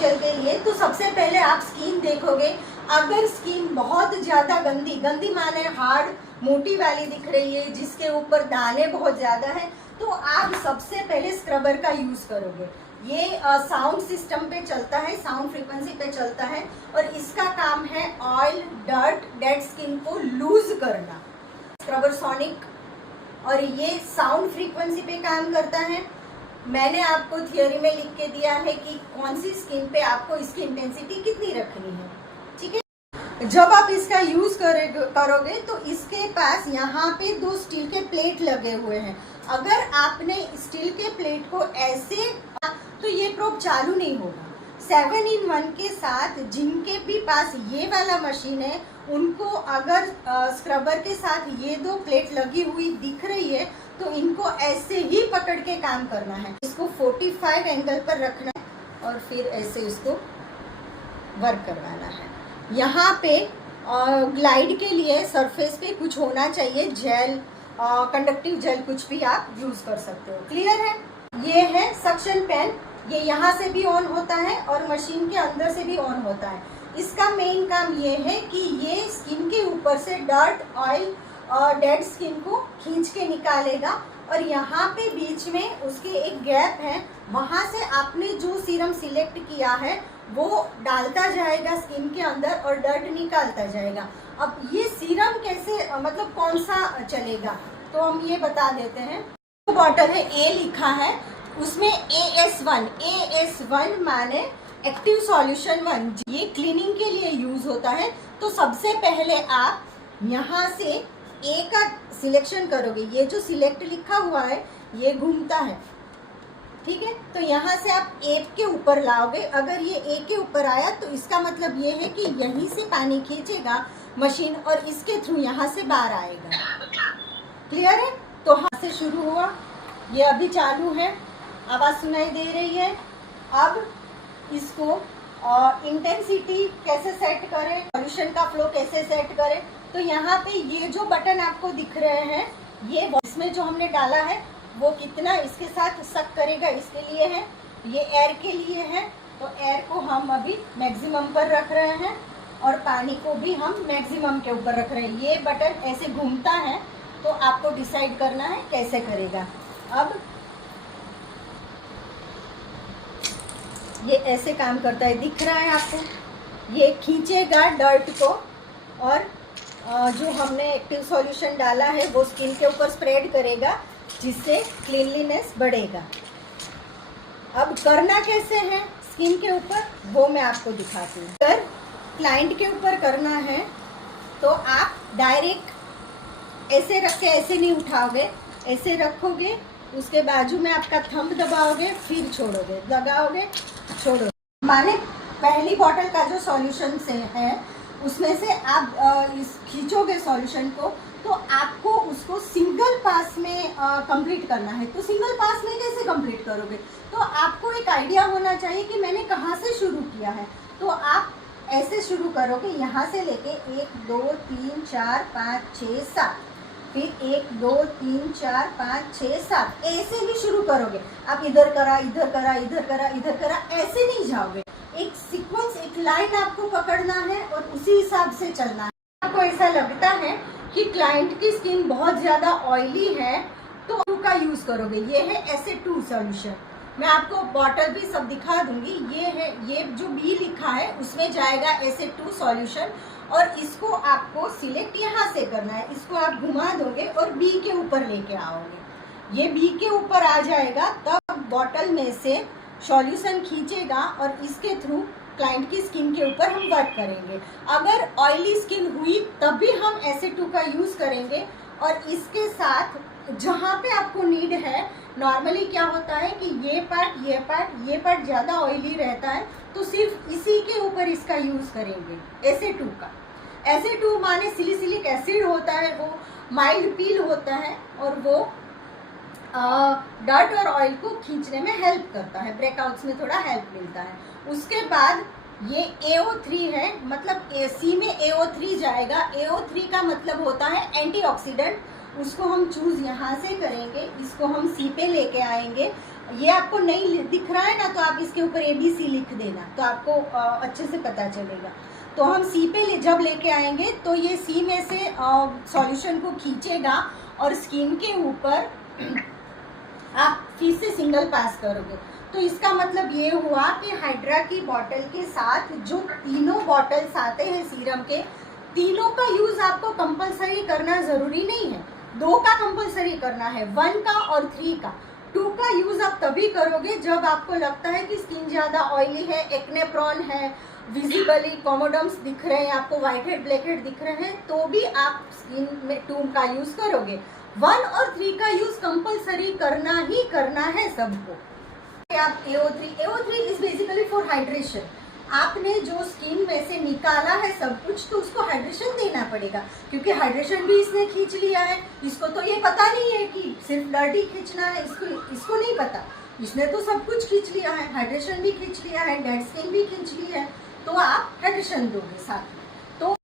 Facial के लिए। तो सबसे पहले आप स्किन देखोगे, अगर स्किन बहुत ज़्यादा गंदी माने हार्ड मोटी वाली दिख रही है, जिसके ऊपर दाने बहुत ज़्यादा हैं, तो आप सबसे पहले स्क्रबर का यूज़ करोगे। ये साउंड सिस्टम पे चलता है, साउंड फ्रीक्वेंसी पे चलता है, और इसका काम है ऑयल, डर्ट, डेड स्किन को लूज करना। स्क्रबर सोनिक, और ये साउंड फ्रीक्वेंसी पे काम करता है। मैंने आपको थियोरी में लिख के दिया है कि कौन सी स्किन पे आपको इसकी इंटेंसिटी कितनी रखनी है, ठीक है। जब आप इसका यूज करोगे तो इसके पास यहाँ पे 2 स्टील के प्लेट लगे हुए हैं। अगर आपने स्टील के प्लेट को ऐसे, तो ये प्रोब चालू नहीं होगा। 7-in-1 के साथ जिनके भी पास ये वाला मशीन है, उनको अगर स्क्रबर के साथ ये 2 प्लेट लगी हुई दिख रही है, तो इनको ऐसे ही पकड़ के काम करना है। इसको 45 एंगल पर रखना है और फिर ऐसे इसको वर्क करवाना है। यहाँ पे ग्लाइड के लिए सरफेस पे कुछ होना चाहिए, जेल, कंडक्टिव जेल, कुछ भी आप यूज कर सकते हो। क्लियर है? ये है सक्शन पेन, ये यहाँ से भी ऑन होता है और मशीन के अंदर से भी ऑन होता है। इसका मेन काम ये है कि ये स्किन के ऊपर से डर्ट, ऑयल और डेड स्किन को खींच के निकालेगा, और यहाँ पे बीच में उसके एक गैप है, वहाँ से आपने जो सीरम सिलेक्ट किया है वो डालता जाएगा स्किन के अंदर और डर्ट निकालता जाएगा। अब ये सीरम कैसे, मतलब कौन सा चलेगा, तो हम ये बता देते हैं। तो बॉटल है, ए लिखा है, उसमें AS1 माने एक्टिव सॉल्यूशन 1, ये क्लीनिंग के लिए यूज होता है। तो सबसे पहले आप यहाँ से ए का सिलेक्शन करोगे। ये जो सिलेक्ट लिखा हुआ है ये घूमता है, ठीक है। तो यहाँ से आप ए के ऊपर लाओगे। अगर ये ए के ऊपर आया तो इसका मतलब ये है कि यहीं से पानी खींचेगा मशीन और इसके थ्रू यहाँ से बाहर आएगा। क्लियर है? तो हाथ से शुरू हुआ, ये अभी चालू है, आवाज़ सुनाई दे रही है। अब इसको इंटेंसिटी कैसे सेट करें, सॉल्यूशन का फ्लो कैसे सेट करें, तो यहाँ पे ये जो बटन आपको दिख रहे हैं, ये इसमें जो हमने डाला है वो कितना इसके साथ सक करेगा इसके लिए है, ये एयर के लिए है। तो एयर को हम अभी मैक्सिमम पर रख रहे हैं और पानी को भी हम मैक्सिमम के ऊपर रख रहे हैं। ये बटन ऐसे घूमता है, तो आपको डिसाइड करना है कैसे करेगा। अब ये ऐसे काम करता है, दिख रहा है आपको, ये खींचेगा डर्ट को, और जो हमने एक्टिव सॉल्यूशन डाला है वो स्किन के ऊपर स्प्रेड करेगा, जिससे क्लीनलीनेस बढ़ेगा। अब करना कैसे है स्किन के ऊपर, वो मैं आपको दिखाती हूँ। अगर क्लाइंट के ऊपर करना है तो आप डायरेक्ट ऐसे रख के ऐसे नहीं उठाओगे, ऐसे रखोगे, उसके बाजू में आपका थंब दबाओगे, फिर छोड़ोगे, लगाओगे, छोड़ोगे। माने पहली बॉटल का जो सॉल्यूशन से है उसमें से आप खींचोगे सॉल्यूशन को, तो आपको उसको सिंगल पास में कंप्लीट करना है। तो सिंगल पास में कैसे कंप्लीट करोगे, तो आपको एक आइडिया होना चाहिए कि मैंने कहाँ से शुरू किया है। तो आप ऐसे शुरू करोगे, यहाँ से लेके 1 2 3 4 5 6 7, फिर 1 2 3 4 5 6 7, ऐसे भी शुरू करोगे। आप इधर करा, इधर करा, इधर करा, इधर करा, ऐसे नहीं जाओगे। एक सीक्वेंस, एक लाइन आपको पकड़ना है और उसी हिसाब से चलना है। आपको ऐसा लगता है कि क्लाइंट की स्किन बहुत ज़्यादा ऑयली है, तो का यूज़ करोगे। ये है SA2 सॉल्यूशन, मैं आपको बॉटल भी सब दिखा दूंगी। ये है, ये जो बी लिखा है उसमें जाएगा SA2 सॉल्यूशन, और इसको आपको सिलेक्ट यहाँ से करना है। इसको आप घुमा दोगे और बी के ऊपर लेके आओगे। ये बी के ऊपर आ जाएगा, तब बॉटल में से सॉल्यूशन खींचेगा और इसके थ्रू क्लाइंट की स्किन के ऊपर हम वर्क करेंगे। अगर ऑयली स्किन हुई तब भी हम SA2 का यूज़ करेंगे। और इसके साथ जहाँ पे आपको नीड है, नॉर्मली क्या होता है कि ये पार्ट ज़्यादा ऑयली रहता है, तो सिर्फ इसी के ऊपर इसका यूज़ करेंगे SA2 का। SA2 माने सिलिसिलिक एसिड होता है, वो माइल्ड पील होता है और वो डर्ट और ऑयल को खींचने में हेल्प करता है, ब्रेकआउट्स में थोड़ा हेल्प मिलता है। उसके बाद ये AO3 है, मतलब AC में AO3 जाएगा। AO3 का मतलब होता है एंटीऑक्सीडेंट। उसको हम चूज यहाँ से करेंगे, इसको हम C पे लेके आएंगे ये आपको नहीं दिख रहा है ना, तो आप इसके ऊपर ABC लिख देना, तो आपको अच्छे से पता चलेगा। तो हम C पे जब लेके आएंगे तो ये C में से सॉल्यूशन को खींचेगा और स्किन के ऊपर आप फिर से सिंगल पास करोगे। तो इसका मतलब ये हुआ कि हाइड्रा की बॉटल के साथ जो तीनों बॉटल्स आते हैं सीरम के, तीनों का यूज आपको कंपलसरी करना जरूरी नहीं है, 2 का कंपलसरी करना है, 1 का और 3 का। 2 का यूज आप तभी करोगे जब आपको लगता है कि स्किन ज्यादा ऑयली है, एक्ने प्रोन है, विजिबली कोमोडम्स दिख रहे हैं, आपको व्हाइट हेड ब्लैक हेड दिख रहे हैं, तो भी आप स्किन में 2 का यूज करोगे। 1 और 3 का यूज कंपलसरी करना ही करना है सबको। आप AO3 is basically for hydration. आपने जो स्किन में से निकाला है सब कुछ, तो उसको हाइड्रेशन देना पड़ेगा, क्योंकि हाइड्रेशन भी इसने खींच लिया है। इसको तो ये पता नहीं है कि सिर्फ डर्टी खींचना है, इसको नहीं पता। इसने तो सब कुछ खींच लिया है, हाइड्रेशन भी खींच लिया है, डेड स्किन भी खींच ली है, तो आप हाइड्रेशन दोगे साथ में।